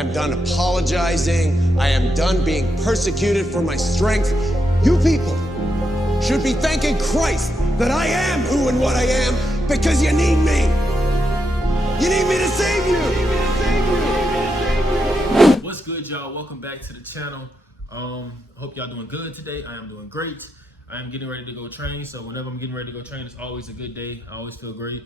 am done apologizing. I am done being persecuted for my strength. You people should be thanking Christ that I am who and what I am, because you need me. You need me to save you. What's good, y'all? Welcome back to the channel. Hope y'all doing good today. I am doing great. I am getting ready to go train, so whenever I'm getting ready to go train, it's always a good day. I always feel great.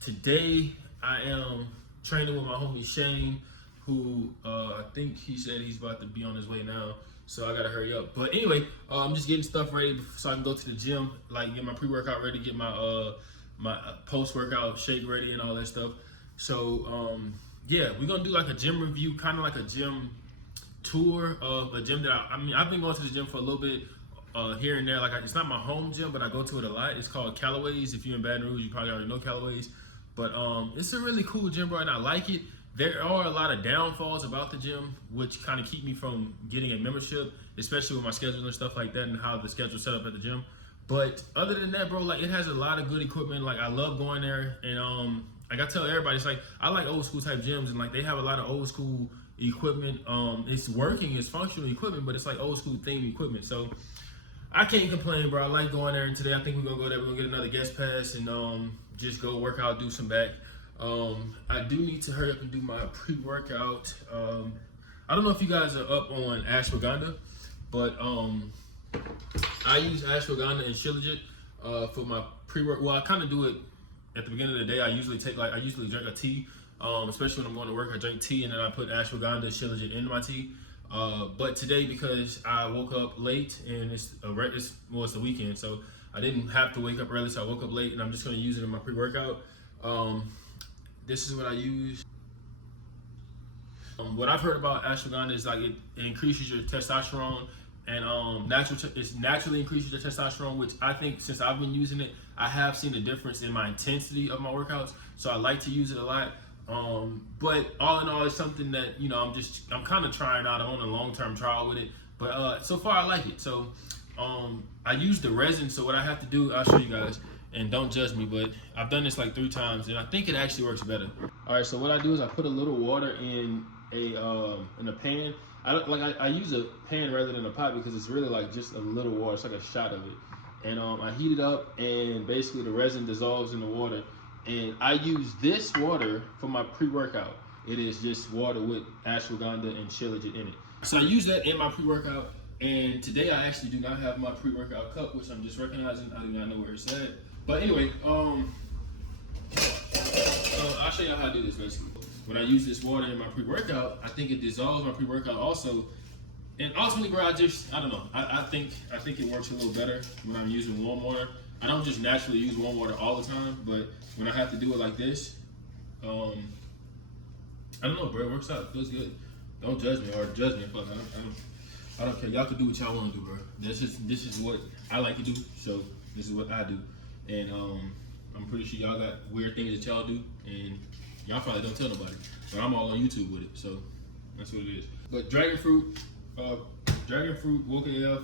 Today I am training with my homie Shane, who I think he said he's about to be on his way now, so I gotta hurry up. But anyway, I'm just getting stuff ready so I can go to the gym, like get my pre-workout ready, get my my post-workout shake ready and all that stuff. So yeah, we're gonna do like a gym review, kind of like a gym tour of a gym that I've been going to the gym for a little bit here and there. Like it's not my home gym, but I go to it a lot. It's called Calloways. If you're in Baton Rouge, you probably already know Calloways. But it's a really cool gym, bro, and I like it. There are a lot of downfalls about the gym, which kind of keep me from getting a membership, especially with my schedule and stuff like that, and how the schedule's set up at the gym. But other than that, bro, like it has a lot of good equipment. Like I love going there, and like I tell everybody, it's like I like old school type gyms, and like they have a lot of old school equipment. It's working, it's functional equipment, but it's like old school themed equipment. So I can't complain, bro. I like going there, and today I think we're gonna go there. We're gonna get another guest pass and just go work out, do some back. I do need to hurry up and do my pre-workout. I don't know if you guys are up on ashwagandha, but I use ashwagandha and shilajit for my pre-work. Well, I kind of do it at the beginning of the day. I usually drink a tea, especially when I'm going to work. I drink tea and then I put ashwagandha and shilajit into my tea. But today, because I woke up late and it's the weekend, so I didn't have to wake up early, so I woke up late, and I'm just going to use it in my pre-workout. This is what I use. What I've heard about ashwagandha is like it increases your testosterone, and it naturally increases your testosterone, which I think since I've been using it, I have seen a difference in my intensity of my workouts. So I like to use it a lot. But all in all, it's something that, I'm kind of trying out. I'm on a long-term trial with it, but so far I like it. So I use the resin. So what I have to do, I'll show you guys, and don't judge me, but I've done this like 3 times, and I think it actually works better. All right, so what I do is I put a little water in a pan. I use a pan rather than a pot because it's really like just a little water. It's like a shot of it, and I heat it up, and basically the resin dissolves in the water. And I use this water for my pre-workout. It is just water with ashwagandha and shilajit in it. So I use that in my pre-workout. And today I actually do not have my pre-workout cup, which I'm just recognizing. I do not know where it's at. But anyway, I'll show you how I do this basically. When I use this water in my pre-workout, I think it dissolves my pre-workout also. And ultimately, bro, I don't know. I think it works a little better when I'm using warm water. I don't just naturally use warm water all the time, but when I have to do it like this, I don't know, bro. It works out. It feels good. Don't judge me or judge me. Fuck, I don't care. Y'all can do what y'all want to do, bro. This is what I like to do. So this is what I do, and I'm pretty sure y'all got weird things that y'all do, and y'all probably don't tell nobody. But I'm all on YouTube with it, so that's what it is. But dragon fruit, woke AF.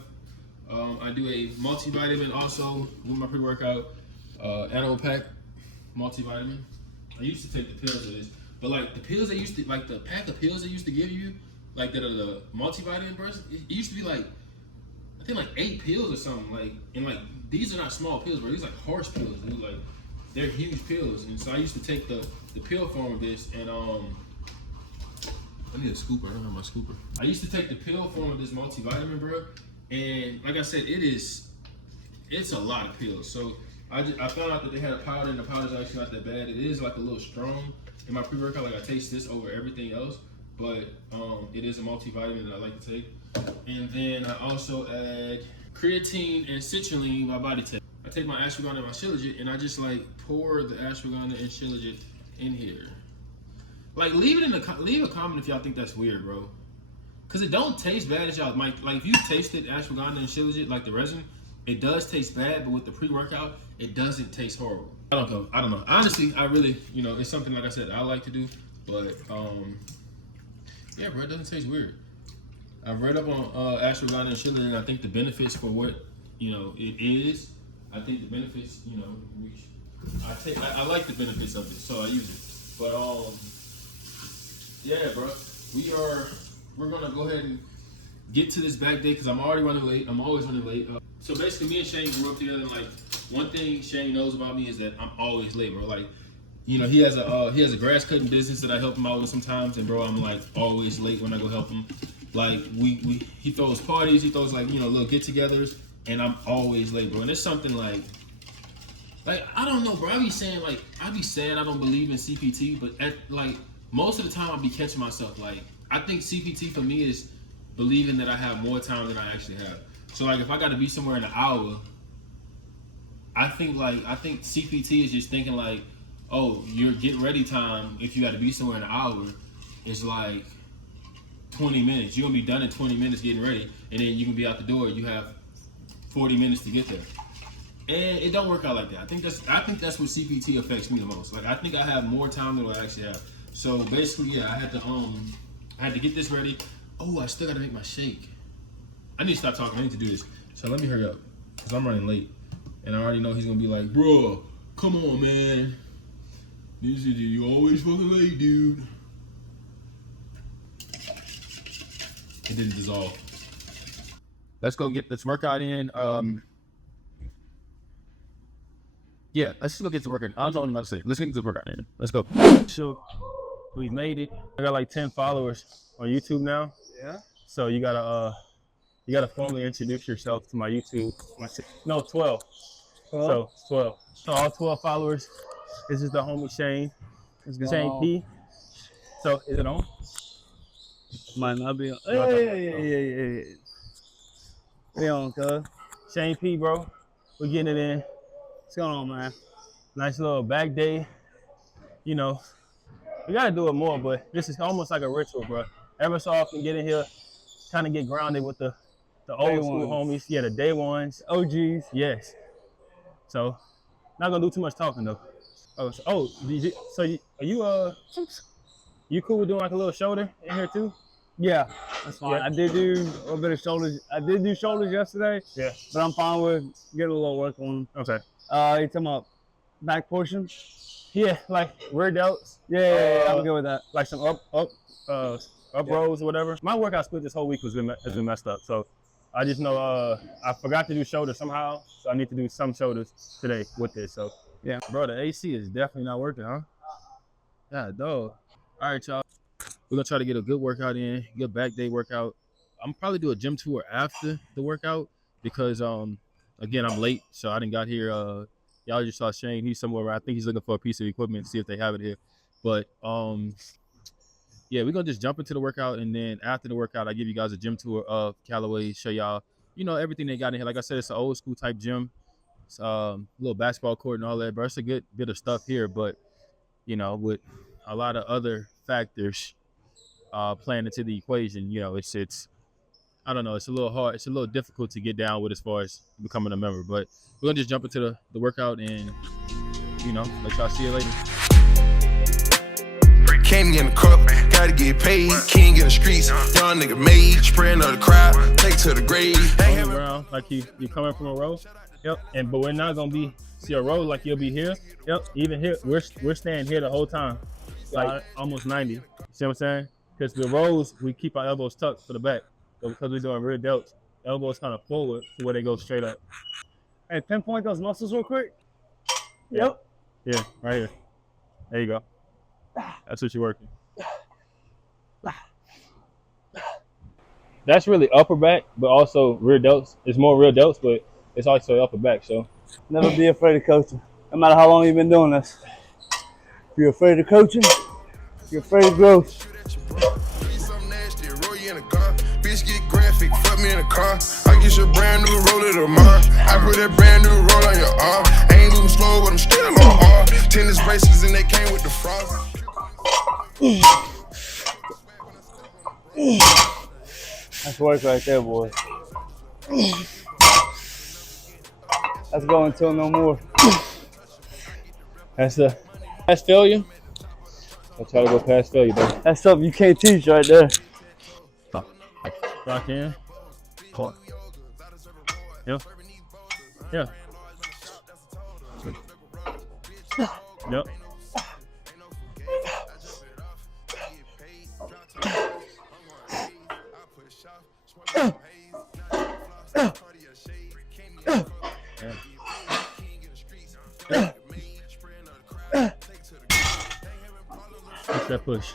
I do a multivitamin also with my pre-workout, animal pack multivitamin. I used to take the pills of this, but like the pills they used to, like the pack of pills they used to give you, like that are the multivitamin person, it used to be like, I think like 8 pills or something, like, and like these are not small pills, bro. These are like horse pills, dude. Like they're huge pills, and so I used to take the pill form of this, and I need a scooper. I don't have my scooper. I used to take the pill form of this multivitamin, bro. And like I said, it's a lot of pills. So I found out that they had a powder, and the powder's actually not that bad. It is like a little strong in my pre-workout. Like I taste this over everything else, but it is a multivitamin that I like to take. And then I also add creatine and citrulline, my body tech. I take my ashwagandha and my shilajit, and I just like pour the ashwagandha and shilajit in here. Like leave a comment if y'all think that's weird, bro. Cause it don't taste bad as y'all might. Like if you tasted ashwagandha and shilajit, like the resin, it does taste bad, but with the pre-workout, it doesn't taste horrible. I don't know. Honestly, I really, it's something like I said I like to do, but yeah, bro, it doesn't taste weird. I've read up on ashwagandha and shilajit, and I think the benefits for what it is. I think the benefits, I like the benefits of it, so I use it. But Yeah, bro. We're gonna go ahead and get to this back day because I'm already running late. I'm always running late. So basically, me and Shane grew up together. And like one thing Shane knows about me is that I'm always late, bro. Like, you know, he has a grass cutting business that I help him out with sometimes, and bro, I'm like always late when I go help him. Like he throws parties, he throws like, you know, little get-togethers, and I'm always late, bro. And it's something like I don't know, bro. I be saying I don't believe in CPT, but like most of the time I be catching myself. Like I think CPT for me is believing that I have more time than I actually have. So like if I got to be somewhere in an hour, I think CPT is just thinking like, oh, your get ready time if you got to be somewhere in an hour is like 20 minutes. You're gonna be done in 20 minutes getting ready, and then you can be out the door. You have 40 minutes to get there. And it don't work out like that. I think that's what CPT affects me the most. Like I think I have more time than what I actually have. So basically, yeah, I had to get this ready. Oh, I still gotta make my shake. I need to stop talking. I need to do this. So let me hurry up because I'm running late, and I already know he's gonna be like, bro, come on, man. You always fucking late, dude. It didn't dissolve. Let's go get this workout in. Yeah, let's just go get to working. I don't know what I'm about to say. Let's get to the workout in. Let's go. So we made it. I got like 10 followers on YouTube now. Yeah. So you gotta formally introduce yourself to my YouTube. 12. So 12. So all 12 followers. This is the homie Shane. Shane P. So is it on? Might not be on. Hey. Be on, cuz. Shane P, bro. We're getting it in. What's going on, man? Nice little back day. You know, we gotta do it more, but this is almost like a ritual, bro. Ever so often get in here, kind of get grounded with the old school homies. Yeah, the day ones. OGs. Yes. So, not gonna do too much talking though. Are you cool with doing like a little shoulder in here too? Yeah, that's fine. Yeah. I did do a little bit of shoulders. I did do shoulders yesterday. Yeah. But I'm fine with getting a little work on them. Okay. You talking about back portion? Yeah, like rear delts. Yeah, I'm good with that. Like some up rows or whatever. My workout split this whole week has been messed up. So I just know I forgot to do shoulders somehow. So I need to do some shoulders today with this. So yeah. Bro, the AC is definitely not working, huh? Yeah, dog. All right, y'all. We're gonna try to get a good workout in, good back day workout. I'm probably do a gym tour after the workout because again, I'm late, so I didn't got here. Y'all just saw Shane. He's somewhere around. I think he's looking for a piece of equipment, see if they have it here. But yeah, we're gonna just jump into the workout, and then after the workout, I give you guys a gym tour of Calloways, show y'all, you know, everything they got in here. Like I said, it's an old school type gym. It's little basketball court and all that, but it's a good bit of stuff here. But you know, with a lot of other factors playing into the equation, you know, it's I don't know, it's a little hard, it's a little difficult to get down with as far as becoming a member. But we're gonna just jump into the workout and, you know, let y'all see it later. Candy in the cup, gotta get paid. King in the streets, young nigga made. Spreading of the crowd, take to the grave. Going around like you coming from a row. Yep. But we're not gonna see a row like you'll be here. Yep. Even here, we're staying here the whole time, like almost 90. See what I'm saying? Because the rows, we keep our elbows tucked for the back. So because we're doing rear delts, elbows kind of forward to where they go straight up. Hey, pinpoint those muscles real quick. Yeah. Yep. Yeah, right here. There you go. That's what you're working. That's really upper back, but also rear delts. It's more rear delts, but it's also upper back. So never be afraid of coaching. No matter how long you've been doing this. If you're afraid of coaching, you're afraid of growth. Bitch get graphic, fuck me in the car. I get your brand new roller tomorrow. I put that brand new roll on your arm. I ain't moving slow, but I'm still on hard. Tennis bracelets and they came with the frost. That's work right there, boy. Let's go until no more. that's the past failure. I'll try to go past failure, baby. That's something you can't teach right there. Rock in. Pull. Yeah. Yeah. Yep. What's that push?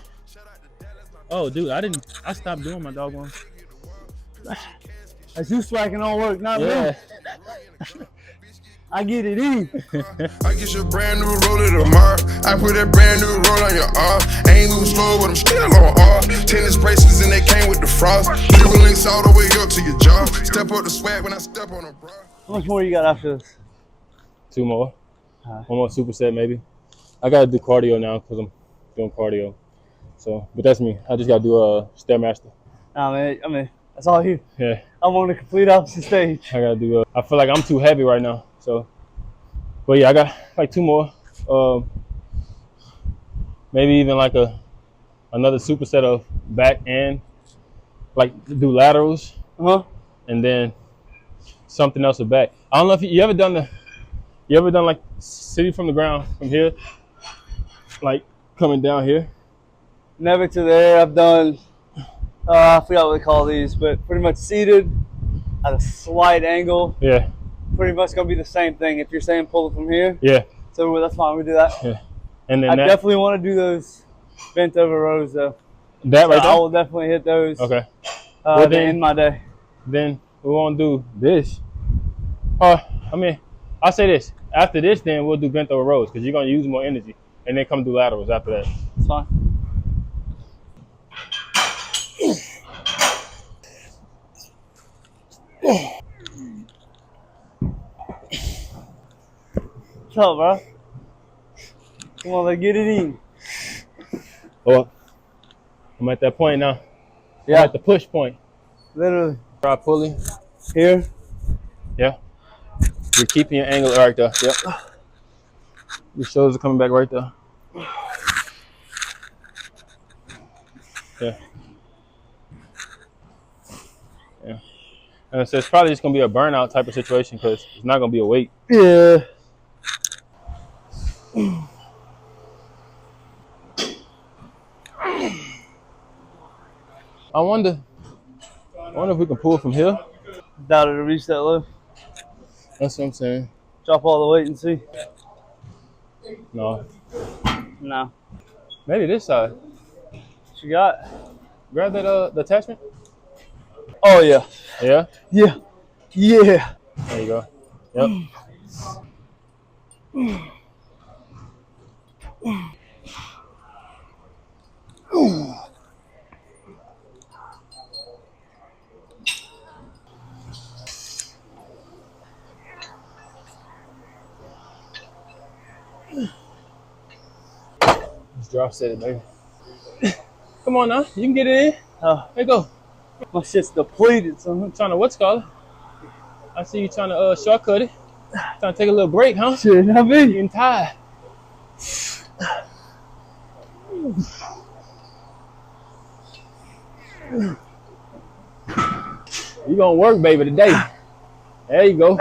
Oh, dude, I stopped doing my dog one. That's you slacking on work, not me. Yeah. I get it in. I get your brand new roller tomorrow. I put that brand new roll on your arm. Ain't moving slow, but I'm still on R. Tennis bracelets and they came with the frost. Dribble links all the way up to your jaw. Step up the swag when I step on a bra. How much more you got after this? 2 more. One more superset maybe. I gotta do cardio now because I'm doing cardio. So, but that's me. I just gotta do a Stairmaster. Nah, man. I mean, that's all you. Yeah. I'm on the complete opposite stage. I gotta do. I feel like I'm too heavy right now. So, but yeah, I got like 2 more. Maybe even like another superset of back and like do laterals, and then something else with back. I don't know if you ever done like sitting from the ground from here, like coming down here. Never to there. I've done. I forgot what they call these, but pretty much seated at a slight angle. Yeah. Pretty much gonna be the same thing if you're saying pull it from here. Yeah. So that's fine. We do that. Yeah. And then I definitely want to do those bent over rows though. That right there. I will definitely hit those. Okay. Then end my day. Then we won't do this. I mean, I'll say this. After this, then we'll do bent over rows because you're gonna use more energy, and then come do laterals after that. It's fine. What's up, bro? Come on, let's get it in. Oh, I'm at that point now. Yeah. I'm at the push point. Literally. Try pulley. Here. Yeah. You're keeping your angle right there. Yep. Your shoulders are coming back right there. Yeah. Yeah. And so it's probably just gonna be a burnout type of situation because it's not gonna be a weight. Yeah. I wonder if we can pull from here. Doubt it'll reach that low. That's what I'm saying. Drop all the weight and see. No. No. Maybe this side. What you got? Grab that the attachment. Oh yeah. Yeah. Yeah. Yeah. There you go. Yep. Just drop set it, baby. Come on now, you can get it in. Oh, There you go. my shit's depleted, so I'm trying to what's called? I see you trying to shortcut it. Trying to take a little break, huh? shit, not me. Getting tired. You gonna work, baby, today. There you go.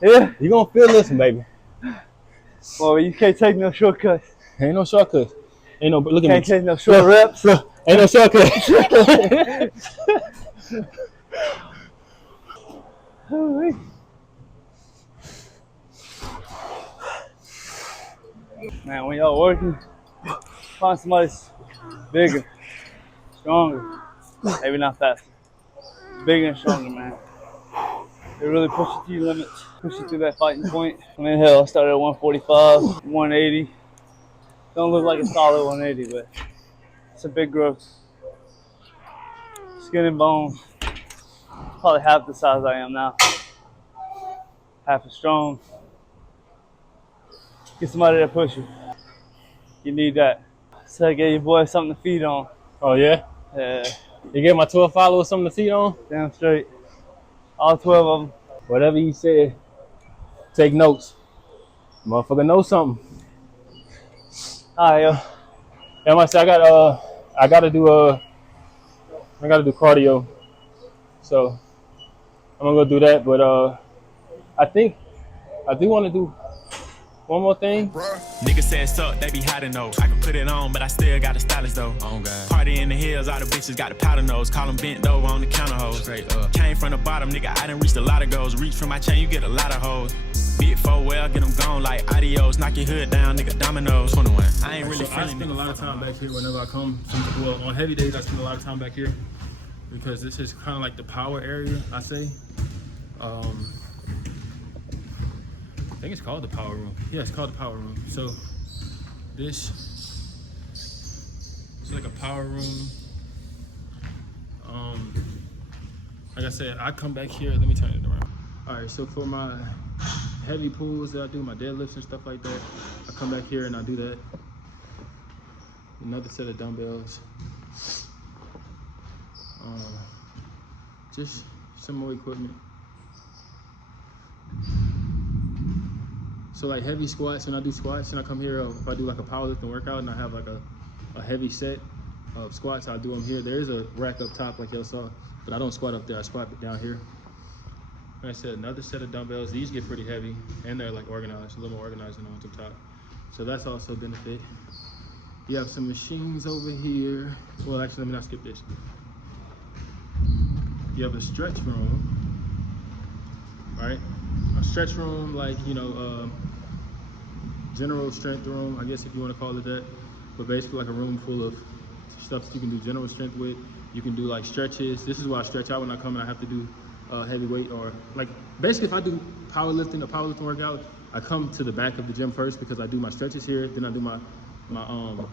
Yeah. You gonna feel this one, baby. Well, you can't take no shortcuts. Ain't no shortcut. Ain't no look at Can't me. take no short reps. Ain't no shortcut. Man, when y'all working, find somebody bigger, stronger, maybe not faster, bigger and stronger, man. They really push you to your limits, push you through that fighting point. I mean, hell, I started at 145, 180. Don't look like a solid 180, but it's a big growth. Skin and bone, probably half the size I am now. Half as strong. Get somebody to push you. You need that. So I gave your boy something to feed on. Oh yeah? Yeah, You gave my 12 followers something to feed on? damn straight. All 12 of them. Whatever you said, take notes. Motherfucker know something. All right, yo. Yeah, I said I gotta do cardio. So I'm gonna go do that, but I think I do want to do One more thing. Niggas said suck, they be hiding those. I can put it on, but I still got a stylist though. Oh God. Party in the hills, all the bitches got the powder nose. Call them bent over on the counter hoes. Straight up. Came from the bottom, nigga, I done reached a lot of goals. Reach from my chain, you get a lot of hoes. Big 4 well, get them gone like adios. Knock your hood down, nigga, dominoes. 21. I ain't really feeling. I spend a lot of time back here whenever I come. Well, on heavy days, I spend a lot of time back here because this is kind of like the power area, I say. I think it's called the power room. Yeah, it's called the power room. So this is like a power room. Like I said, I come back here. Let me turn it around. All right, so for my heavy pulls that I do, my deadlifts and stuff like that, I come back here and I do that. Another set of dumbbells. Just some more equipment. So like heavy squats, when I do squats and I come here, if I do like a powerlifting workout and I have like a heavy set of squats, I'll do them here. There is a rack up top like y'all saw, but I don't squat up there, I squat down here. Like I said, another set of dumbbells. These get pretty heavy and they're like organized, a little more organized than the ones up top. So that's also a benefit. You have some machines over here. Well, actually, let me not skip this. You have a stretch room, right? A stretch room, like, you know, general strength room, I guess if you want to call it that. But basically like a room full of stuff that you can do general strength with. You can do like stretches. This is why I stretch out when I come and I have to do heavy weight, or like basically if I do powerlifting, a powerlifting workout, I come to the back of the gym first because I do my stretches here. Then I do my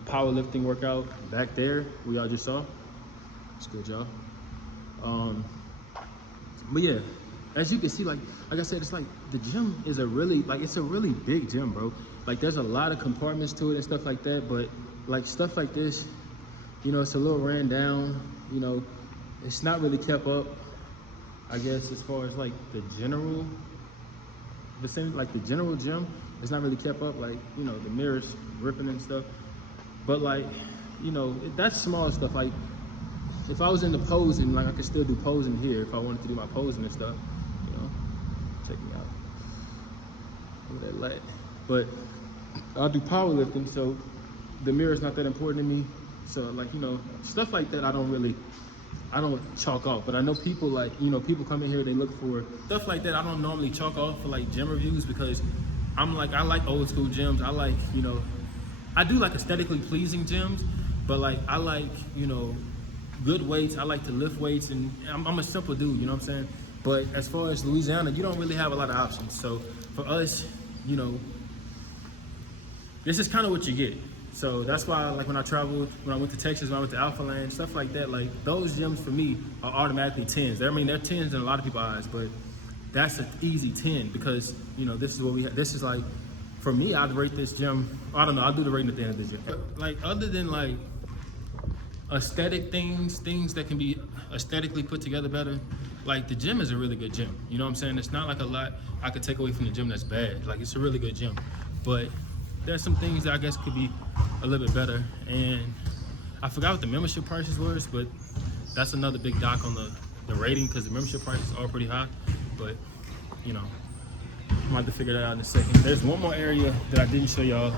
powerlifting workout back there, we all just saw. It's good, y'all. But yeah, as you can see, like I said, it's like the gym is it's a really big gym, bro. Like there's a lot of compartments to it and stuff like that, but like stuff like this, you know, it's a little ran down, you know, it's not really kept up, I guess, as far as like the general vicinity, like the general gym, it's not really kept up, like, you know, the mirrors ripping and stuff. But like, you know, that's small stuff. Like if I was into posing, like I could still do posing here if I wanted to do my posing and stuff, you know. Check me out. Look at that lat. But I'll do powerlifting, so the mirror's not that important to me. So like, you know, stuff like that I don't chalk off. But I know people, like, you know, people come in here, they look for stuff like that. I don't normally chalk off for like gym reviews because I'm like, I like old school gyms. I like, you know, I do like aesthetically pleasing gyms, but like I like, you know, good weights. I like to lift weights, and I'm a simple dude, you know what I'm saying? But as far as Louisiana, you don't really have a lot of options. So for us, you know, this is kind of what you get. So that's why, like when I traveled, when I went to Texas, when I went to Alpha Land, stuff like that, like those gyms for me are automatically 10s. I mean, they're 10s in a lot of people's eyes, but that's an easy 10 because, you know, this is what we have. This is like, for me, I'd rate this gym, I don't know, I'll do the rating at the end of this gym. But like, other than like aesthetic things that can be aesthetically put together better, like the gym is a really good gym. You know what I'm saying? It's not like a lot I could take away from the gym that's bad. Like, it's a really good gym. But there's some things that I guess could be a little bit better. And I forgot what the membership prices was, but that's another big dock on the rating because the membership prices are pretty high. But, you know, I'm about to figure that out in a second. There's one more area that I didn't show y'all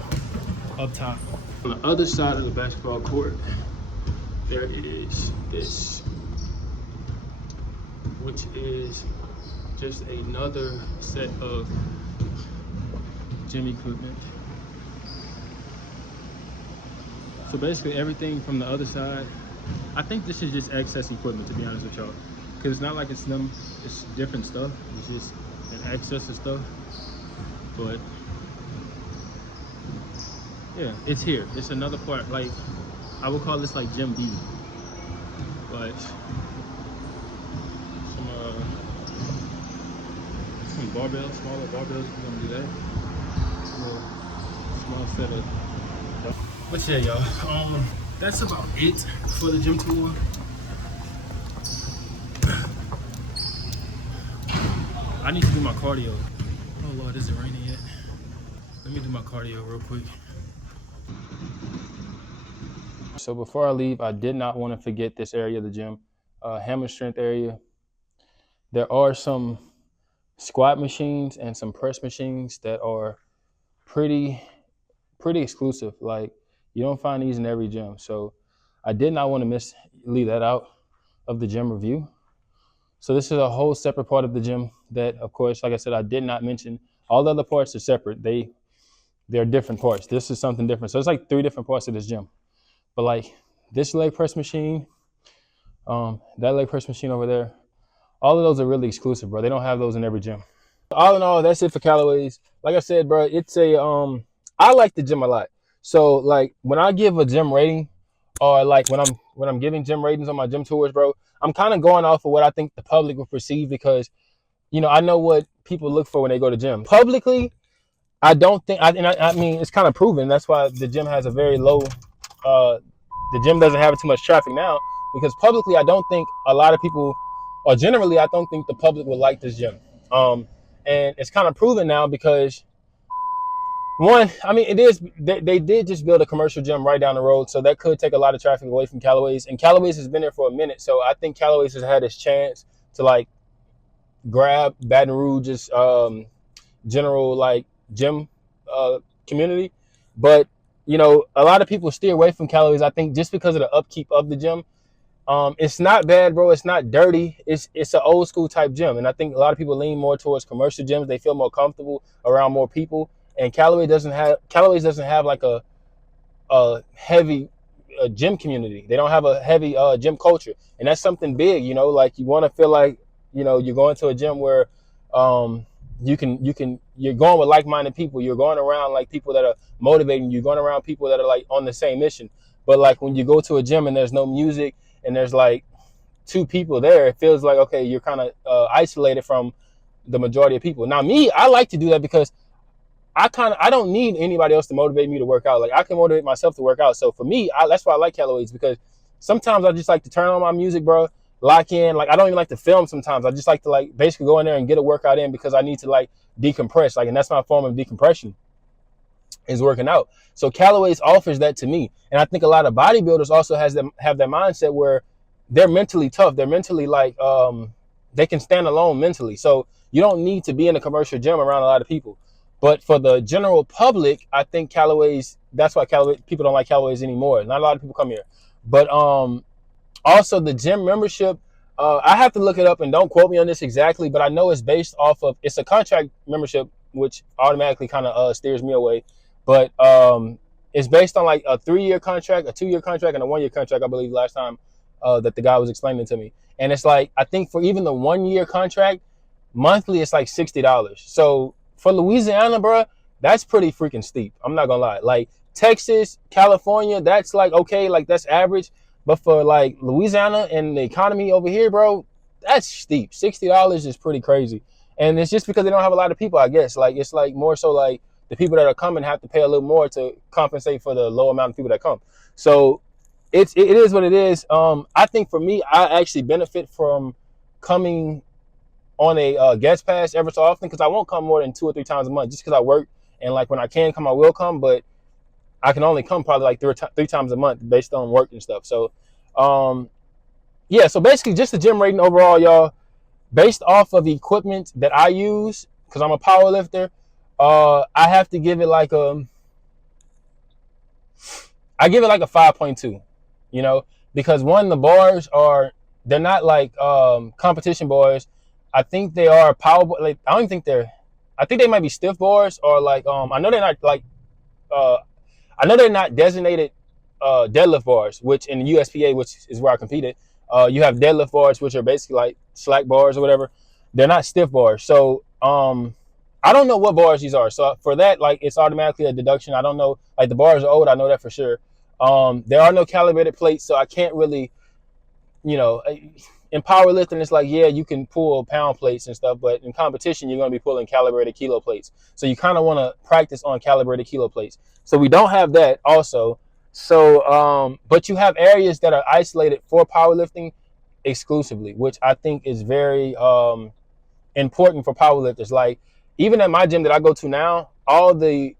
up top. On the other side of the basketball court, there is this, which is just another set of gym equipment. So basically everything from the other side, I think this is just excess equipment, to be honest with y'all. Cause it's not like it's different stuff. It's just an excess of stuff. But yeah, it's here. It's another part. Like, I would call this like Gym B. But some barbells, smaller barbells if you want to do that. Small set of. But yeah, y'all, that's about it for the gym tour. I need to do my cardio. Oh Lord, is it raining yet? Let me do my cardio real quick. So before I leave, I did not want to forget this area of the gym, hammer strength area. There are some squat machines and some press machines that are pretty exclusive. Like, you don't find these in every gym. So I did not want to leave that out of the gym review. So this is a whole separate part of the gym that, of course, like I said, I did not mention. All the other parts are separate. They're different parts. This is something different. So it's like 3 different parts of this gym. But like this leg press machine, that leg press machine over there, all of those are really exclusive, bro. They don't have those in every gym. All in all, that's it for Calloways. Like I said, bro, it's I like the gym a lot. So like when I give a gym rating, or like when I'm giving gym ratings on my gym tours, bro, I'm kind of going off of what I think the public will perceive, because I know what people look for when they go to gym. Publicly, I don't think, I mean, it's kind of proven. That's why the gym has a very low, the gym doesn't have too much traffic now, because publicly, I don't think a lot of people, or generally, I don't think the public would like this gym. And it's kind of proven now because, one, I mean, they did just build a commercial gym right down the road, so that could take a lot of traffic away from Calloways. And Calloways has been there for a minute, so I think Calloways has had its chance to like grab Baton Rouge's general like gym community. But a lot of people steer away from Calloways, I think, just because of the upkeep of the gym. It's not bad, bro. It's not dirty. It's an old school type gym, and I think a lot of people lean more towards commercial gyms. They feel more comfortable around more people. And Calloways doesn't have like a heavy gym community. They don't have a heavy gym culture, and that's something big. Like you want to feel like you're going to a gym where you're going with like-minded people. You're going around like people that are motivating you. You're going around people that are like on the same mission. But like when you go to a gym and there's no music and there's like 2 people there, it feels like, okay, you're kind of isolated from the majority of people. Now me, I like to do that because I don't need anybody else to motivate me to work out. Like I can motivate myself to work out. So for me, that's why I like Calloways, because sometimes I just like to turn on my music, bro, lock in. Like I don't even like to film sometimes. I just like to like basically go in there and get a workout in, because I need to like decompress. Like, and that's my form of decompression, is working out. So Calloways offers that to me. And I think a lot of bodybuilders also have that mindset where they're mentally tough. They're mentally like they can stand alone mentally. So you don't need to be in a commercial gym around a lot of people. But for the general public, I think Calloways, that's why people don't like Calloways anymore. Not a lot of people come here. But also the gym membership, I have to look it up, and don't quote me on this exactly, but I know it's based off of, it's a contract membership, which automatically kind of steers me away. But it's based on like a 3-year contract, a 2-year contract, and a 1-year contract, I believe, last time that the guy was explaining to me. And it's like, I think for even the 1-year contract, monthly, it's like $60. So for Louisiana, bro, that's pretty freaking steep. I'm not gonna lie. Like Texas, California, that's like okay, like that's average. But for like Louisiana and the economy over here, bro, that's steep. $60 is pretty crazy. And it's just because they don't have a lot of people, I guess. Like it's like more so like the people that are coming have to pay a little more to compensate for the low amount of people that come. So it is what it is. I think for me, I actually benefit from coming on a guest pass ever so often, because I won't come more than 2 or 3 times a month, just because I work, and like when I can come, I will come, but I can only come probably like 3 times a month based on work and stuff. So yeah, so basically just the gym rating overall, y'all, based off of the equipment that I use, because I'm a power lifter, I have to give it like I give it like a 5.2, because one, the bars they're not like competition bars. I think they are power, like I don't even think I think they might be stiff bars, or like I know they're not like I know they're not designated deadlift bars, which in the USPA, which is where I competed, you have deadlift bars, which are basically like slack bars or whatever. They're not stiff bars. So I don't know what bars these are. So for that, like it's automatically a deduction. I don't know, like the bars are old, I know that for sure. There are no calibrated plates, so I can't really, in powerlifting, it's like, yeah, you can pull pound plates and stuff, but in competition, you're going to be pulling calibrated kilo plates. So you kind of want to practice on calibrated kilo plates. So we don't have that also. So, but you have areas that are isolated for powerlifting exclusively, which I think is very important for powerlifters. Like even at my gym that I go to now, all the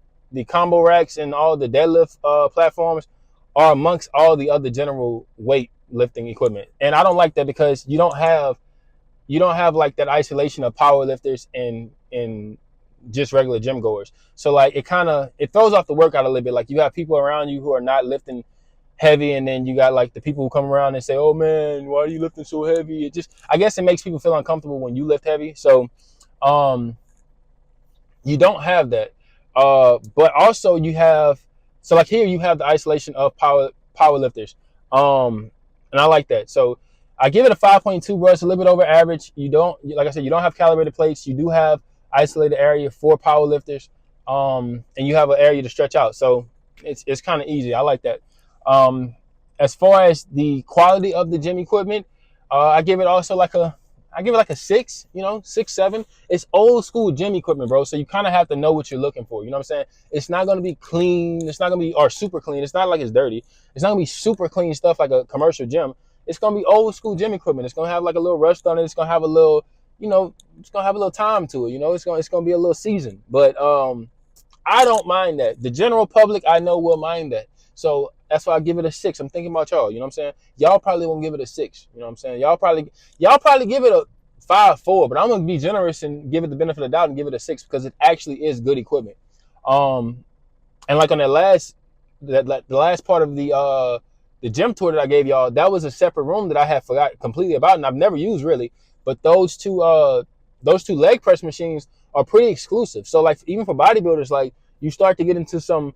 combo racks and all the deadlift platforms are amongst all the other general weight lifting equipment. And I don't like that, because you don't have like that isolation of power lifters in just regular gym goers. So like it throws off the workout a little bit. Like you have people around you who are not lifting heavy, and then you got like the people who come around and say, "Oh man, why are you lifting so heavy?" I guess it makes people feel uncomfortable when you lift heavy. So you don't have that. But also you have, so like here you have the isolation of power lifters. And I like that. So I give it a 5.2, bro. It's a little bit over average. You don't, like I said, you don't have calibrated plates. You do have isolated area for power lifters. And you have an area to stretch out. So it's kind of easy. I like that. As far as the quality of the gym equipment, I give it like a 6, 6, 7. It's old school gym equipment, bro. So you kind of have to know what you're looking for. You know what I'm saying? It's not going to be clean. It's not going to be, or super clean. It's not like it's dirty. It's not going to be super clean stuff like a commercial gym. It's going to be old school gym equipment. It's going to have like a little rust on it. It's going to have a little, it's going to have a little time to it. It's going to be a little seasoned. But I don't mind that. The general public, I know, will mind that. So that's why I give it a 6. I'm thinking about y'all. You know what I'm saying? Y'all probably won't give it a 6. You know what I'm saying? Y'all probably give it a 5.4. But I'm gonna be generous and give it the benefit of the doubt and give it a 6 because it actually is good equipment. And like on the last part of the gym tour that I gave y'all, that was a separate room that I had forgot completely about and I've never used really. But those two leg press machines are pretty exclusive. So like even for bodybuilders, like you start to get into some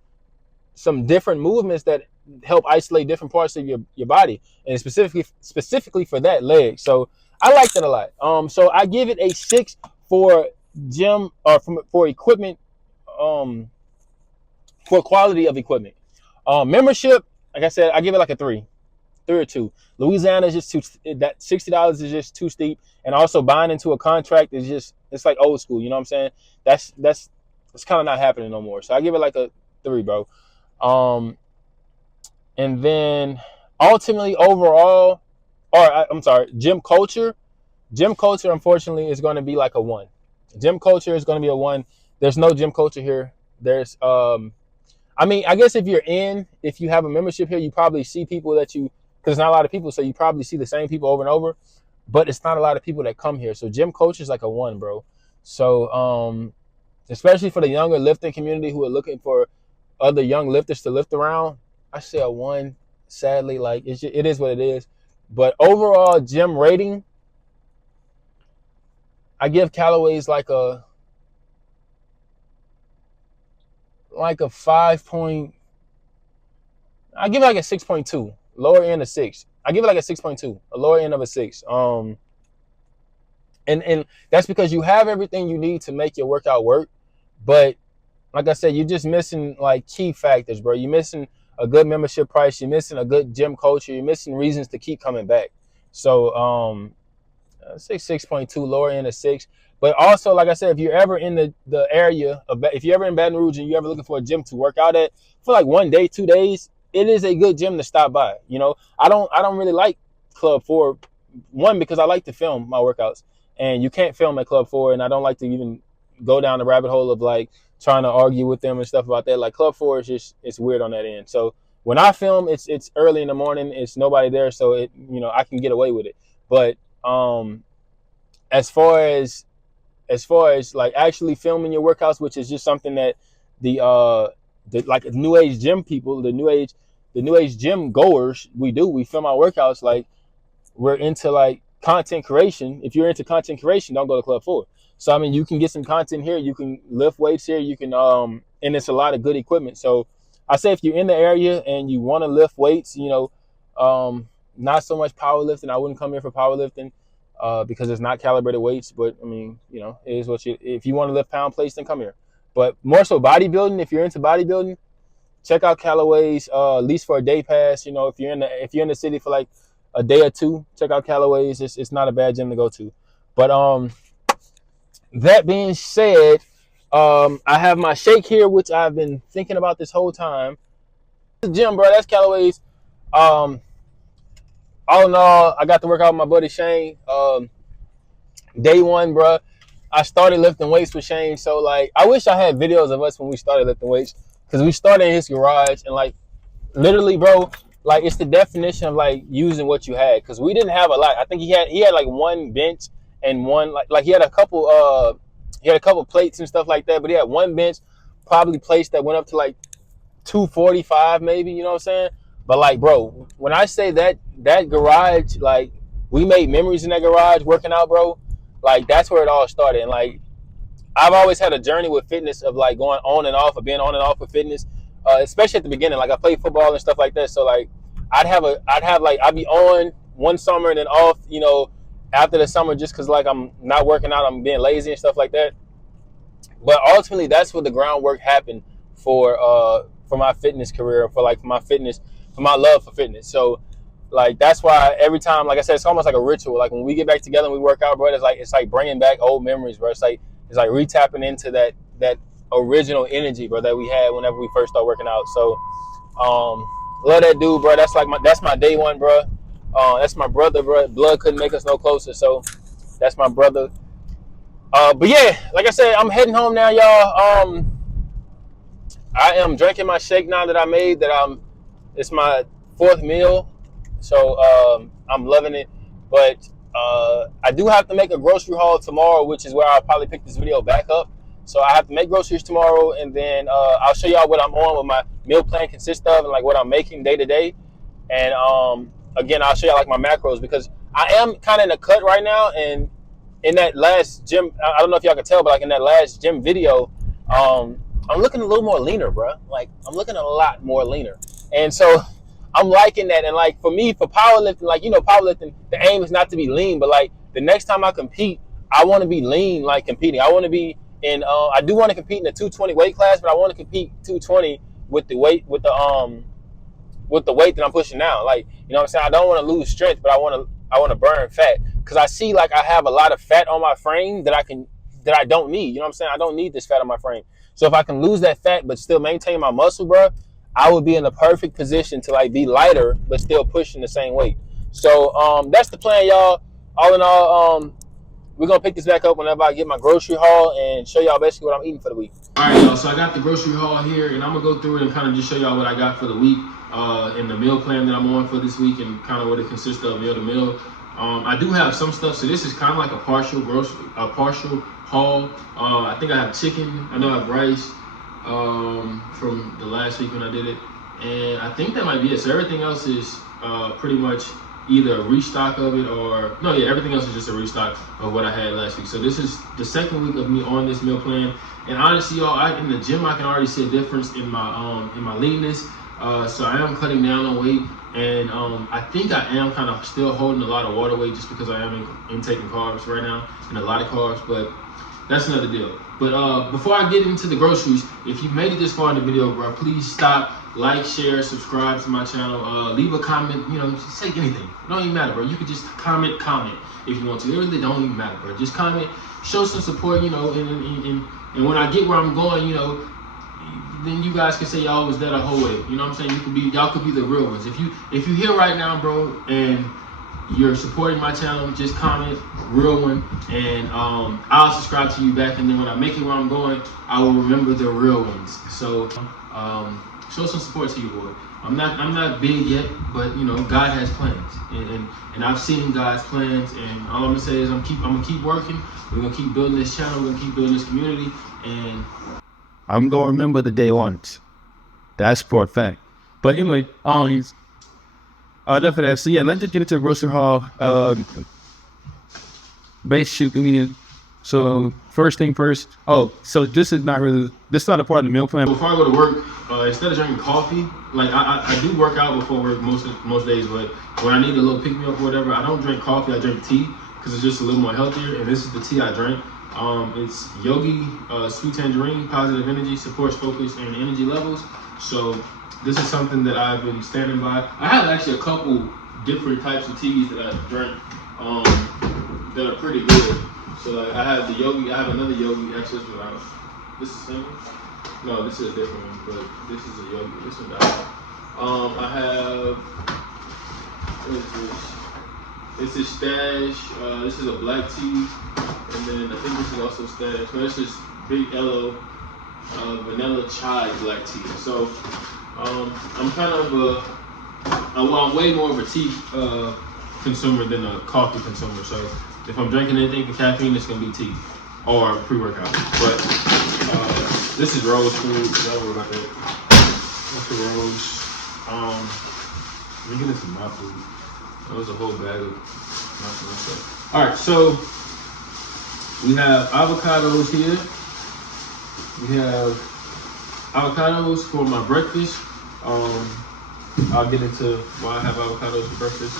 different movements that help isolate different parts of your body, and specifically for that leg. So I like that a lot. So I give it a 6 for gym or for equipment, for quality of equipment. Membership, like I said, I give it like a 3 or 2. Louisiana is just too, that $60 is just too steep, and also buying into a contract is just, it's like old school. You know what I'm saying? That's kind of not happening no more. So I give it like a 3, bro. And then ultimately overall, gym culture, unfortunately, is going to be like a 1. Gym culture is going to be a 1. There's no gym culture here. There's, I guess if you have a membership here, you probably see people because there's not a lot of people. So you probably see the same people over and over, but it's not a lot of people that come here. So gym culture is like a 1, bro. So, especially for the younger lifting community who are looking for other young lifters to lift around, I say a 1. Sadly, like it is what it is. But overall gym rating, I give Calloways like a 5 point. I give it like a 6.2, lower end of 6. I give it like a 6.2, a lower end of a 6. And that's because you have everything you need to make your workout work, but like I said, you're just missing like key factors, bro. You're missing a good membership price. You're missing a good gym culture. You're missing reasons to keep coming back. So, I say 6.2, lower end of 6. But also, like I said, if you're ever in the area if you're ever in Baton Rouge and you're ever looking for a gym to work out at for like 1 day, 2 days, it is a good gym to stop by. I don't really like Club 4, 1, because I like to film my workouts, and you can't film at Club 4, and I don't like to even go down the rabbit hole of like trying to argue with them and stuff about that. Like Club 4 is just, it's weird on that end. So when I film, it's early in the morning, it's nobody there, so I can get away with it. But as far as like actually filming your workouts, which is just something that the like new age gym people, the new age gym goers, we film our workouts. Like we're into like content creation. If you're into content creation, don't go to Club 4. So you can get some content here. You can lift weights here. You can and it's a lot of good equipment. So I say if you're in the area and you want to lift weights, not so much powerlifting. I wouldn't come here for powerlifting because it's not calibrated weights. But it is what if you want to lift pound plates, then come here. But more so bodybuilding. If you're into bodybuilding, check out Calloways. At least for a day pass. If you're in the city for like a day or 2, check out Calloways. It's not a bad gym to go to. But that being said, I have my shake here, which I've been thinking about this whole time. The gym, bro, that's Calloways. All in all, I got to work out with my buddy Shane. Day 1, bro, I started lifting weights with Shane. So like, I wish I had videos of us when we started lifting weights, because we started in his garage, and like literally, bro, like it's the definition of like using what you had, because we didn't have a lot. I think he had like 1 bench and 1 like he had a couple He had a couple plates and stuff like that, but he had one bench, probably placed that went up to like 245 maybe, you know what I'm saying? But like, bro, when I say that garage, like, we made memories in that garage working out, bro. Like, that's where it all started. And like, I've always had a journey with fitness of like going on and off, of being on and off with fitness, especially at the beginning. Like, I played football and stuff like that, so like I'd be on one summer and then off, you know, after the summer, just because like I'm not working out, I'm being lazy and stuff like that. But ultimately, that's what the groundwork happened for my fitness career, for my love for fitness. So like, that's why every time, like I said, it's almost like a ritual. Like, when we get back together and we work out, bro, it's like bringing back old memories, bro. It's like re-tapping into that original energy, bro, that we had whenever we first started working out. So love that dude, bro. That's my day one, bro. That's my brother, bro. Blood couldn't make us no closer, so that's my brother. But yeah, like I said, I'm heading home now, y'all. I am drinking my shake now that I made. It's my 4th meal, so I'm loving it. But I do have to make a grocery haul tomorrow, which is where I'll probably pick this video back up. So I have to make groceries tomorrow, and then I'll show y'all what I'm on, what my meal plan consists of, and like what I'm making day to day. And again, I'll show y'all like my macros, because I am kind of in a cut right now. And in that last gym, I don't know if y'all can tell, but like in that last gym video, I'm looking a little more leaner, bro. Like, I'm looking a lot more leaner. And so I'm liking that. And like, for me, for powerlifting, like, you know, powerlifting, the aim is not to be lean, but like the next time I compete, I want to be lean, like competing. I want to be in, I do want to compete in the 220 weight class, but I want to compete 220 with the weight, with the weight that I'm pushing now. Like, you know what I'm saying? I don't want to lose strength, but I want to burn fat, because I see like I have a lot of fat on my frame that I don't need. You know what I'm saying? I don't need this fat on my frame. So if I can lose that fat but still maintain my muscle, bro, I would be in the perfect position to like be lighter but still pushing the same weight. So that's the plan, y'all. All in all, we're gonna pick this back up whenever I get my grocery haul and show y'all basically what I'm eating for the week. All right, y'all. So I got the grocery haul here, and I'm gonna go through it and kind of just show y'all what I got for the week, and the meal plan that I'm on for this week, and kind of what it consists of meal to meal. I do have some stuff, so this is kind of like a partial haul. I think I have chicken. I know I have rice from the last week when I did it, and I think that might be it. So everything else is pretty much either a restock of it, or no, yeah, everything else is just a restock of what I had last week. So this is the second week of me on this meal plan, and honestly, y'all, in the gym I can already see a difference in my leanness. So I am cutting down on weight, and I think I am kind of still holding a lot of water weight just because I am intaking carbs right now, and a lot of carbs, but that's another deal. But before I get into the groceries, if you made it this far in the video, bro, please stop, like, share, subscribe to my channel, leave a comment, you know, say anything. It don't even matter, bro. You could just comment if you want to. It really don't even matter, bro. Just comment, show some support, you know, and when I get where I'm going, you know, then you guys can say y'all was there the whole way. You know what I'm saying? Y'all could be the real ones. If you here right now, bro, and you're supporting my channel, just comment real one, and I'll subscribe to you back. And then when I make it where I'm going, I will remember the real ones. So show some support to you, boy. I'm not big yet, but you know, God has plans, and I've seen God's plans. And all I'm gonna say is I'm gonna keep working. We're gonna keep building this channel. We're gonna keep building this community, and I'm gonna remember the day ones. That's for a fact. But anyway, enough of that. So yeah, let's just get into the grocery haul. So first thing first. Oh, so this is not a part of the meal plan. Before I go to work, instead of drinking coffee, like I do work out before work most days, but when I need a little pick me up or whatever, I don't drink coffee. I drink tea because it's just a little more healthier. And this is the tea I drink. It's Yogi Sweet Tangerine, positive energy, supports focus and energy levels. So this is something that I've been standing by. I have actually a couple different types of teas that I drink that are pretty good. So like, I have the Yogi, I have another Yogi, actually this is the same one? No, this is a different one, but this is a Yogi, this one I have, what is this? This is Stash, this is a black tea, and then I think this is also Stash, but this is Big Yellow vanilla chai black tea. So I'm kind of I'm way more of a tea consumer than a coffee consumer. So if I'm drinking anything for caffeine, it's gonna be tea. or pre-workout. But this is Rose food. Don't worry about that. That's the Rose. Let me get into my food. That was a whole bag of my stuff. All right, so we have avocados here. We have avocados for my breakfast. I'll get into why I have avocados for breakfast.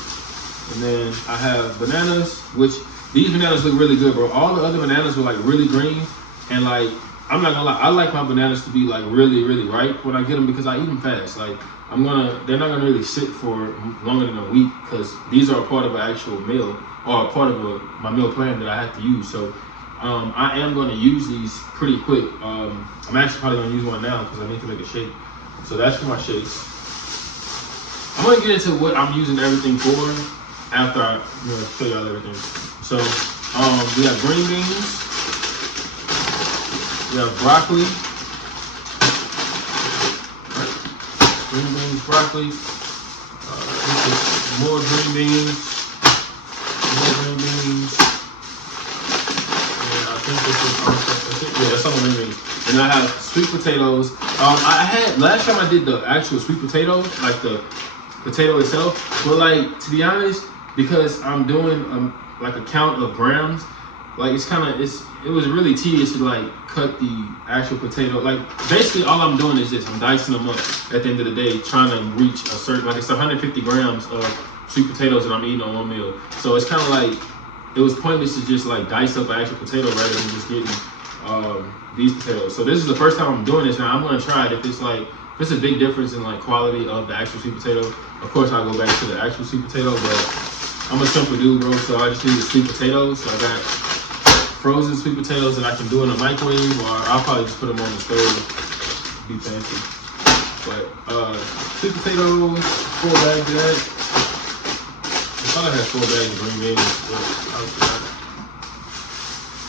And then I have bananas, which these bananas look really good, bro. All the other bananas were like really green, and like I'm not gonna lie, I like my bananas to be like really, really ripe when I get them because I eat them fast. Like they're not gonna really sit for longer than a week because these are a part of an actual meal or a part of my meal plan that I have to use. So I am gonna use these pretty quick. I'm actually probably gonna use one now because I need to make a shake. So that's for my shakes. I'm gonna get into what I'm using everything for after I show y'all everything. So we have green beans, we have broccoli, green beans, broccoli, more green beans, and I think this is, that's all green beans. And I have sweet potatoes. I had, last time I did the actual sweet potato, like the potato itself, but like, to be honest, because I'm doing like a count of grams, like it was really tedious to like cut the actual potato. Like basically all I'm doing is this, I'm dicing them up at the end of the day, trying to reach a certain, like it's 150 grams of sweet potatoes that I'm eating on one meal. So it's kind of like, it was pointless to just like dice up an actual potato rather than just getting these potatoes. So this is the first time I'm doing this. Now I'm gonna try it. If it's a big difference in like quality of the actual sweet potato, of course I'll go back to the actual sweet potato, but I'm a simple dude, bro, so I just need the sweet potatoes. So I got frozen sweet potatoes that I can do in the microwave, or I'll probably just put them on the stove, be fancy. But sweet potatoes, 4 bags of that. I thought I had 4 bags of green beans, but I forgot.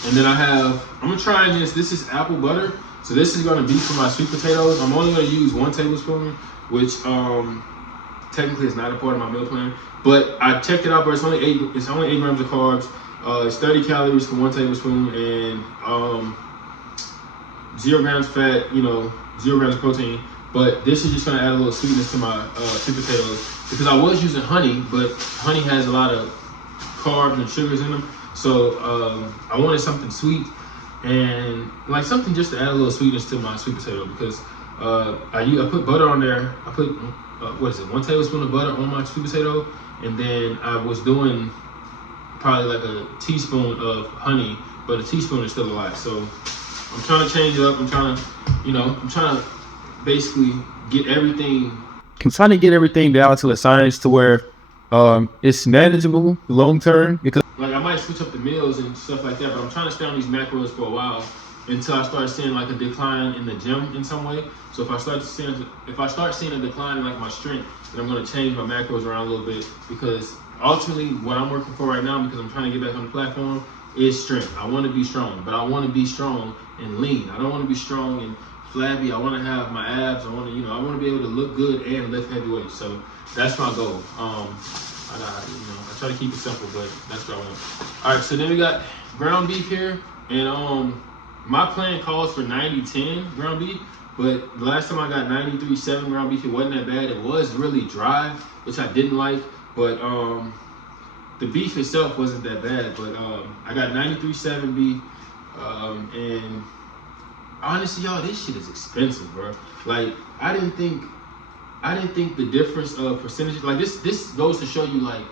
And then I'm gonna try this is apple butter. So this is gonna be for my sweet potatoes. I'm only gonna use 1 tablespoon, which technically is not a part of my meal plan. But I checked it out, but it's only 8 grams of carbs. It's 30 calories for 1 tablespoon, and 0 grams fat, 0 grams of protein. But this is just gonna add a little sweetness to my sweet potatoes because I was using honey, but honey has a lot of carbs and sugars in them. So I wanted something sweet and like something just to add a little sweetness to my sweet potato because I put butter on there. I put 1 tablespoon of butter on my sweet potato, and then I was doing probably like a teaspoon of honey, but a teaspoon is still a lot. So I'm trying to change it up. I'm trying to basically get everything. I'm trying to get everything down to a science to where it's manageable long term because Like I might switch up the meals and stuff like that, but I'm trying to stay on these macros for a while until I start seeing like a decline in the gym in some way. So if I start seeing a decline in like my strength, then I'm gonna change my macros around a little bit because ultimately what I'm working for right now, because I'm trying to get back on the platform, is strength. I want to be strong, but I want to be strong and lean. I don't want to be strong and flabby. I want to have my abs. I want to be able to look good and lift heavy weights. So that's my goal. I try to keep it simple, but that's what I want. All right, so then we got ground beef here, and my plan calls for 90-10 ground beef, but the last time I got 93-7 ground beef, it wasn't that bad. It was really dry, which I didn't like, but the beef itself wasn't that bad. But I got 93-7 beef, and honestly, y'all, this shit is expensive, bro. Like I didn't think the difference of percentages, like this goes to show you like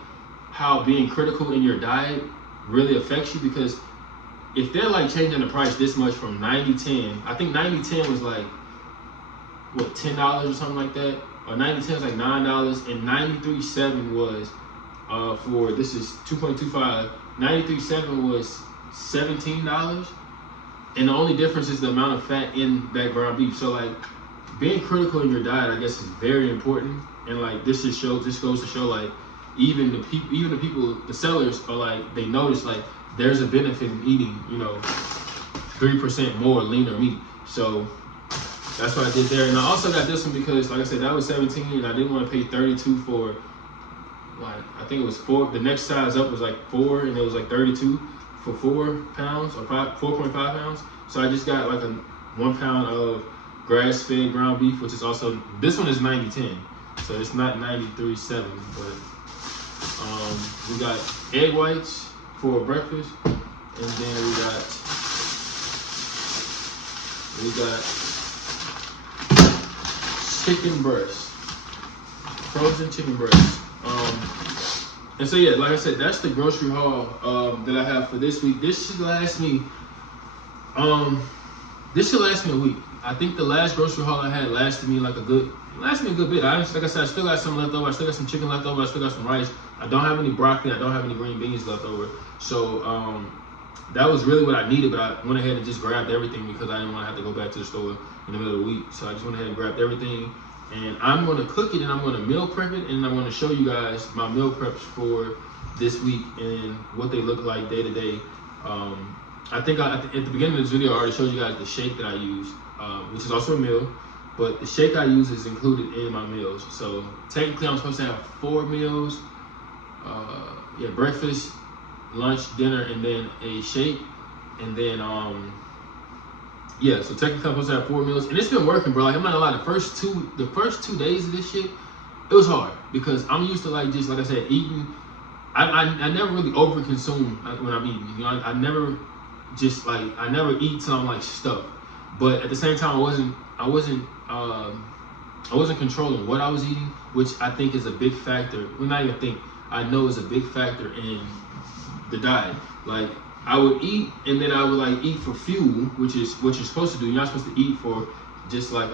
how being critical in your diet really affects you, because if they're like changing the price this much from 90-10, I think 90-10 was like what, $10 or something like that, or 90-10 was like $9, and 93-7 was for, this is 2.25, 93-7 was $17, and the only difference is the amount of fat in that ground beef. So like being critical in your diet, I guess, is very important, and like this goes to show like even the people, the sellers are like, they notice like there's a benefit in eating 3% more leaner meat. So that's what I did there. And I also got this one because, like I said, that was 17, and I didn't want to pay 32 for, like, I think it was 4. The next size up was like 4, and it was like 32 for 4 pounds or 4.5 pounds. So I just got like a 1 pound of grass-fed ground beef, which is also, this one is 90-10, so it's not 93-7, but we got egg whites for breakfast, and then we got chicken breast, frozen chicken breast. And so yeah, like I said, that's the grocery haul that I have for this week. This should last me a week. I think the last grocery haul I had lasted me a good bit. Like I said, I still got some left over. I still got some chicken left over. I still got some rice. I don't have any broccoli. I don't have any green beans left over. So that was really what I needed, but I went ahead and just grabbed everything because I didn't want to have to go back to the store in the middle of the week. So I just went ahead and grabbed everything. And I'm going to cook it, and I'm going to meal prep it, and I'm going to show you guys my meal preps for this week and what they look like day to day. I think at the beginning of this video, I already showed you guys the shake that I use, which is also a meal, but the shake I use is included in my meals. So technically, I'm supposed to have 4 meals, breakfast, lunch, dinner, and then a shake, and then so technically I'm supposed to have 4 meals, and it's been working, bro. Like, I'm not gonna lie, the first two days of this shit, it was hard because I'm used to like I said, eating. I never really overconsume when I'm eating. You know, I never eat till I'm like stuffed. But at the same time, I wasn't controlling what I was eating, which I think is a big factor. Well, not even think. I know is a big factor in the diet. Like, I would eat, and then I would like eat for fuel, which is what you're supposed to do. You're not supposed to eat for just like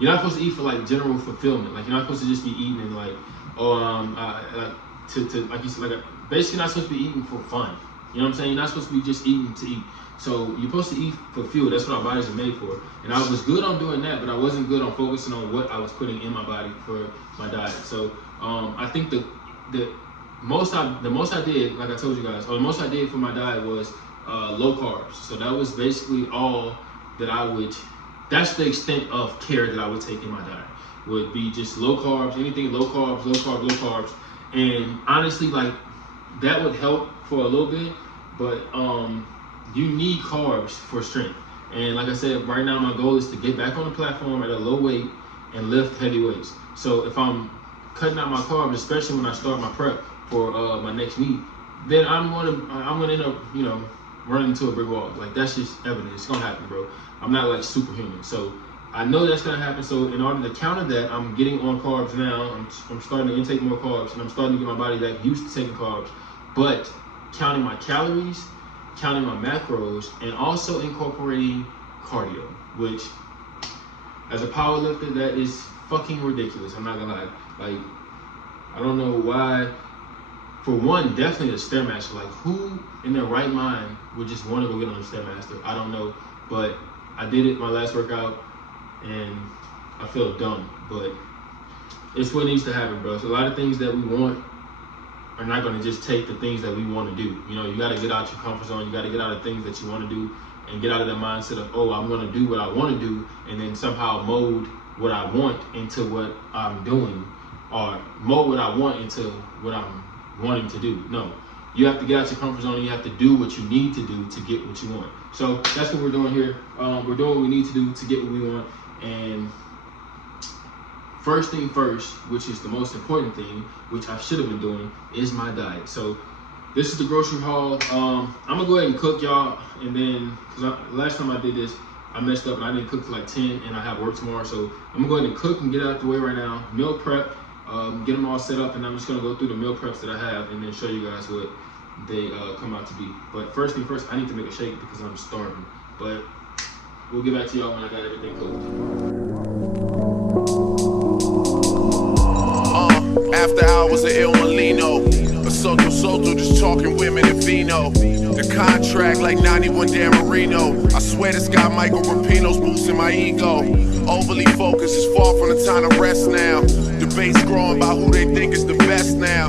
you're not supposed to eat for like general fulfillment. Like, you're not supposed to just be eating and like like you said, basically not supposed to be eating for fun. You know what I'm saying? You're not supposed to be just eating to eat. So you're supposed to eat for fuel. That's what our bodies are made for. And I was good on doing that, but I wasn't good on focusing on what I was putting in my body for my diet. So I think the most I did, like I told you guys, the most I did for my diet was low carbs. So that was basically all that that's the extent of care that I would take in my diet. Would be just low carbs, anything low carbs. And honestly, like, that would help for a little bit, but you need carbs for strength. And like I said, right now my goal is to get back on the platform at a low weight and lift heavy weights. So if I'm cutting out my carbs, especially when I start my prep for my next meet, then I'm gonna end up, running into a brick wall. Like, that's just evident. It's gonna happen, bro. I'm not like superhuman, so I know that's gonna happen. So in order to counter that, I'm getting on carbs now. I'm starting to intake more carbs, and I'm starting to get my body back used to taking carbs, but counting my calories, counting my macros, and also incorporating cardio, which, as a power lifter, that is fucking ridiculous. I'm not gonna lie. Like, I don't know why. For one, definitely the Stairmaster. Like, who in their right mind would just want to go get on the Stairmaster? I don't know, but I did it my last workout, and I feel dumb, but it's what needs to happen, bro. So a lot of things that we want are not going to just take the things that we want to do. You got to get out your comfort zone. You got to get out of things that you want to do and get out of that mindset of, oh, I'm going to do what I want to do, and then somehow mold what I want into what I'm doing, or mold what I want into what I'm wanting to do. No, you have to get out your comfort zone, and you have to do what you need to do to get what you want. So that's what we're doing here. We're doing what we need to do to get what we want. And first thing first, which is the most important thing, which I should have been doing, is my diet. So this is the grocery haul. I'm gonna go ahead and cook, y'all, and then, because last time I did this, I messed up and I didn't cook till like 10, and I have work tomorrow. So I'm gonna go ahead and cook and get it out the way right now. Meal prep, get them all set up, and I'm just gonna go through the meal preps that I have and then show you guys what they come out to be. But first thing first, I need to make a shake because I'm starving. But we'll get back to y'all when I got everything cooked. After hours of Il Molino, a Soto just talking women and vino. The contract like 91 Dan Marino. I swear this guy Michael Rapino's boosting my ego. Overly focused is far from the time to rest now. Debates growing about who they think is the best now.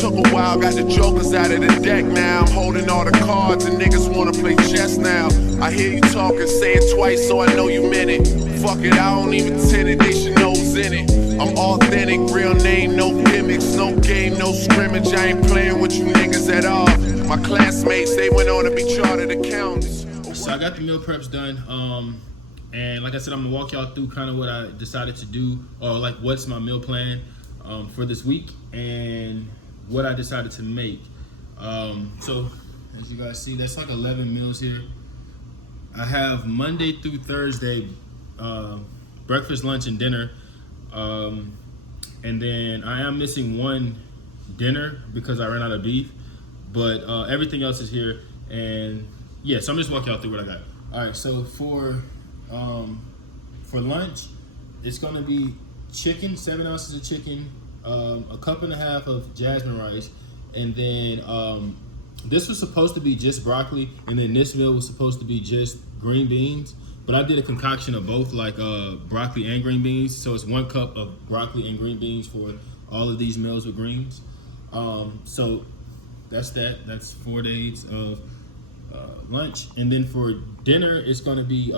Took a while, got the jokers out of the deck now. I'm holding all the cards and niggas wanna play chess now. I hear you talking, say it twice so I know you meant it. Fuck it, I don't even tend it, they should know who's in it. I'm authentic, real name, no gimmicks, no game, no scrimmage. I ain't playing with you niggas at all. My classmates, they went on to be chartered accountants. So I got the meal preps done. And like I said, I'm gonna walk y'all through kind of what I decided to do, or like what's my meal plan for this week and what I decided to make. So as you guys see, that's like 11 meals here. I have Monday through Thursday breakfast, lunch, and dinner. And then I am missing one dinner because I ran out of beef, but everything else is here. And yeah, so I'm just walking y'all through what I got. All right, so for lunch, it's gonna be chicken, 7 ounces of chicken, a cup and a half of jasmine rice, and then this was supposed to be just broccoli, and then this meal was supposed to be just green beans, but I did a concoction of both, like broccoli and green beans, so it's 1 cup of broccoli and green beans for all of these meals with greens. So that's that. That's 4 days of lunch, and then for dinner, it's going to be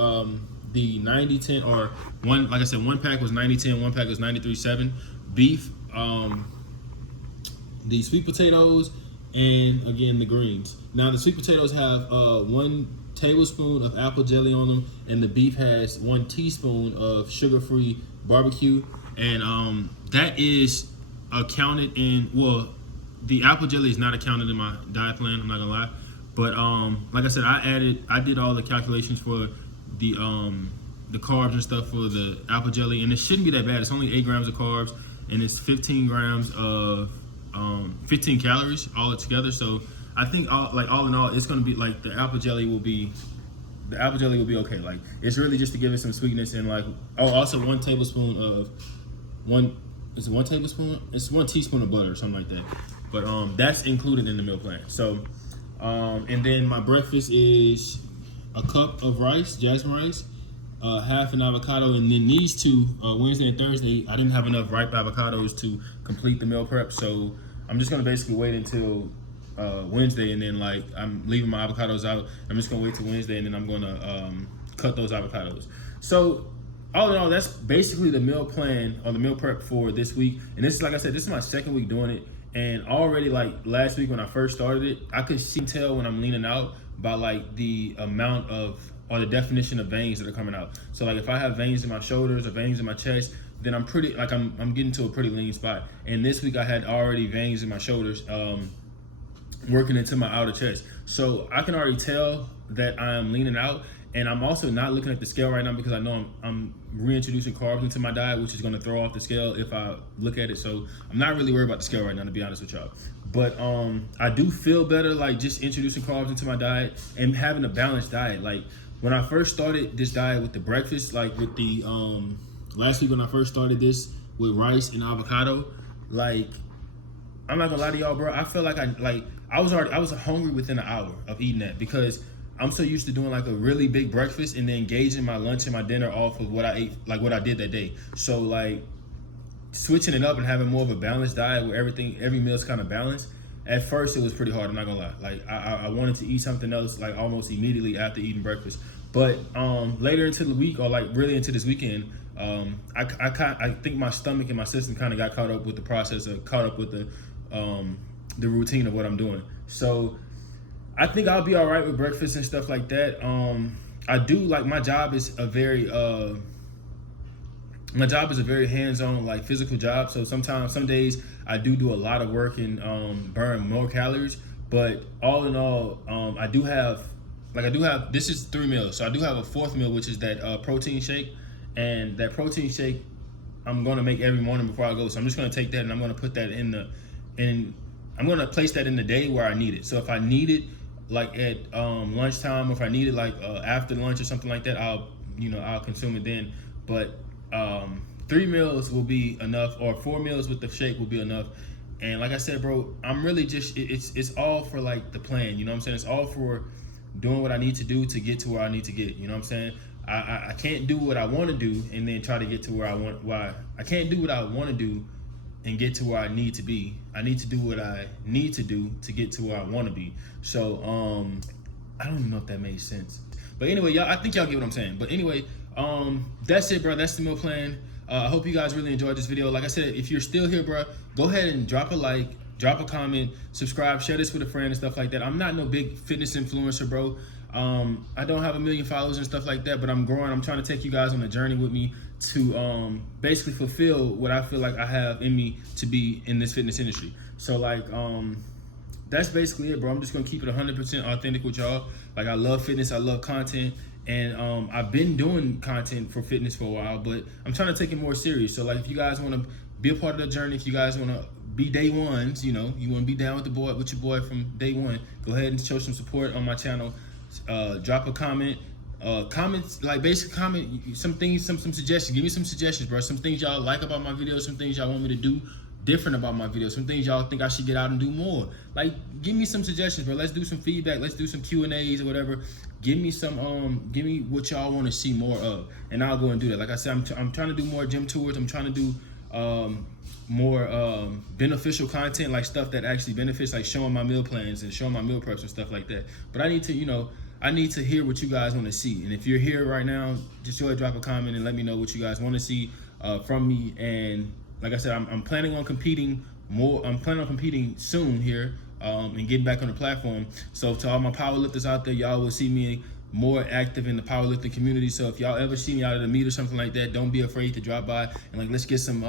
the 90-10, or one, like I said, 1 pack was 90-10, 1 pack was 93-7 beef, the sweet potatoes, and again the greens. Now the sweet potatoes have 1 tablespoon of apple jelly on them, and the beef has 1 teaspoon of sugar-free barbecue, and that is accounted in, well, the apple jelly is not accounted in my diet plan, I'm not gonna lie, but like I said, I did all the calculations for the carbs and stuff for the apple jelly, and it shouldn't be that bad. It's only 8 grams of carbs, and it's 15 grams of 15 calories all together. So I think all in all, it's gonna be like the apple jelly will be okay. Like, it's really just to give it some sweetness, and like, oh, also 1 tablespoon of is it 1 tablespoon? It's 1 teaspoon of butter or something like that. But that's included in the meal plan. So and then my breakfast is a cup of rice, jasmine rice, half an avocado, and then these two, Wednesday and Thursday, I didn't have enough ripe avocados to complete the meal prep, so I'm just gonna basically wait until Wednesday, and then like I'm leaving my avocados out. I'm just gonna wait till Wednesday, and then I'm gonna cut those avocados. So all in all, that's basically the meal plan or the meal prep for this week. And this is, like I said, this is my 2nd week doing it, and already like last week when I first started it, I could tell when I'm leaning out by like the amount of, or the definition of veins that are coming out. So like if I have veins in my shoulders or veins in my chest, then I'm pretty, like I'm getting to a pretty lean spot. And this week I had already veins in my shoulders working into my outer chest. So I can already tell that I'm leaning out, and I'm also not looking at the scale right now because I know I'm reintroducing carbs into my diet, which is gonna throw off the scale if I look at it. So I'm not really worried about the scale right now, to be honest with y'all. But I do feel better like just introducing carbs into my diet and having a balanced diet. Like when I first started this diet with the breakfast, like with the last week when I first started this with rice and avocado, like I'm not gonna lie to y'all, bro, I feel like I was hungry within an hour of eating that, because I'm so used to doing like a really big breakfast and then gauging my lunch and my dinner off of what I ate, like what I did that day. So like switching it up and having more of a balanced diet where every meal's kind of balanced. At first it was pretty hard, I'm not gonna lie. Like I wanted to eat something else like almost immediately after eating breakfast. But later into the week, or like really into this weekend, I think my stomach and my system kind of got caught up with the process, or caught up with the routine of what I'm doing. So I think I'll be all right with breakfast and stuff like that. I do like, my job is a very hands-on, like physical job. So sometimes, some days I do a lot of work and burn more calories. But all in all, I do have, this is 3 meals. So I do have a 4th meal, which is that protein shake. And that protein shake, I'm gonna make every morning before I go. So I'm just gonna take that and I'm gonna put that I'm gonna place that in the day where I need it. So if I need it like at lunchtime, or if I need it like after lunch or something like that, I'll consume it then. But 3 meals will be enough, or 4 meals with the shake will be enough. And like I said, bro, I'm really just, it's all for like the plan, you know what I'm saying? It's all for doing what I need to do to get to where I need to get, you know what I'm saying? I can't do what I want to do and then try to get to where I can't do what I want to do and get to where I need to be. I need to do what I need to do to get to where I want to be. So I don't even know if that made sense. But anyway, y'all, I think y'all get what I'm saying. But anyway, that's it, bro. That's the meal plan. I hope you guys really enjoyed this video. Like I said, if you're still here, bro, go ahead and drop a like, drop a comment, subscribe, share this with a friend and stuff like that. I'm not no big fitness influencer, bro. I don't have 1 million followers and stuff like that, but I'm growing. I'm trying to take you guys on a journey with me to basically fulfill what I feel like I have in me to be in this fitness industry. So like that's basically it, bro. I'm just gonna keep it 100% authentic with y'all. Like, I love fitness, I love content, and I've been doing content for fitness for a while, but I'm trying to take it more serious. So like, if you guys want to be a part of the journey, if you guys want to be day ones, you know, you want to be down with your boy from day one, go ahead and show some support on my channel. Drop a comment. Comments, like basic comment, some things, some suggestions. Give me some suggestions, bro. Some things y'all like about my videos, some things y'all want me to do different about my videos, some things y'all think I should get out and do more. Like, give me some suggestions, bro. Let's do some feedback. Let's do some Q&As or whatever. Give me some, give me what y'all want to see more of, and I'll go and do that. Like I said, I'm trying to do more gym tours. I'm trying to do more beneficial content, like stuff that actually benefits, like showing my meal plans and showing my meal preps and stuff like that. But I need to, you know, I need to hear what you guys want to see. And if you're here right now, just go ahead, drop a comment and let me know what you guys want to see from me. And like I said, I'm planning on competing more. I'm planning on competing soon here and getting back on the platform. So to all my powerlifters out there, y'all will see me more active in the powerlifting community. So if y'all ever see me out at a meet or something like that, don't be afraid to drop by and like, let's get some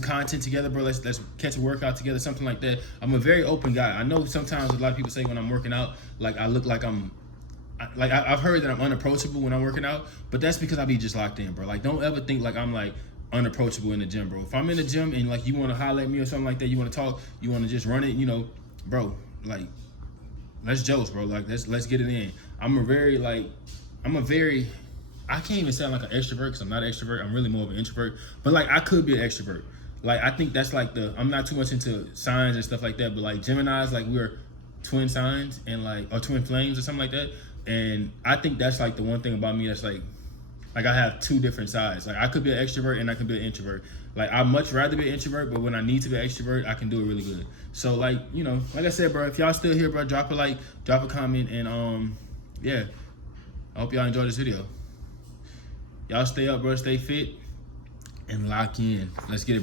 content together, bro. Let's catch a workout together, something like that. I'm a very open guy. I know sometimes a lot of people say when I'm working out, like I look like I've heard that I'm unapproachable when I'm working out, but that's because I be just locked in, bro. Like, don't ever think like I'm like unapproachable in the gym, bro. If I'm in the gym and like you want to holler at me or something like that, you want to talk, you want to just run it, you know, bro, like, let's jokes, bro. Like, let's get it in. I can't even sound like an extrovert because I'm not an extrovert. I'm really more of an introvert, but like I could be an extrovert. Like, I think that's like I'm not too much into signs and stuff like that, but like Geminis, like we're twin signs and like, or twin flames or something like that. And I think that's like the one thing about me that's like I have two different sides. Like, I could be an extrovert and I could be an introvert. Like, I'd much rather be an introvert, but when I need to be an extrovert, I can do it really good. So like, you know, like I said, bro, if y'all still here, bro, drop a like, drop a comment, and yeah, I hope y'all enjoyed this video. Y'all stay up, bro, stay fit, and lock in. Let's get it, bro.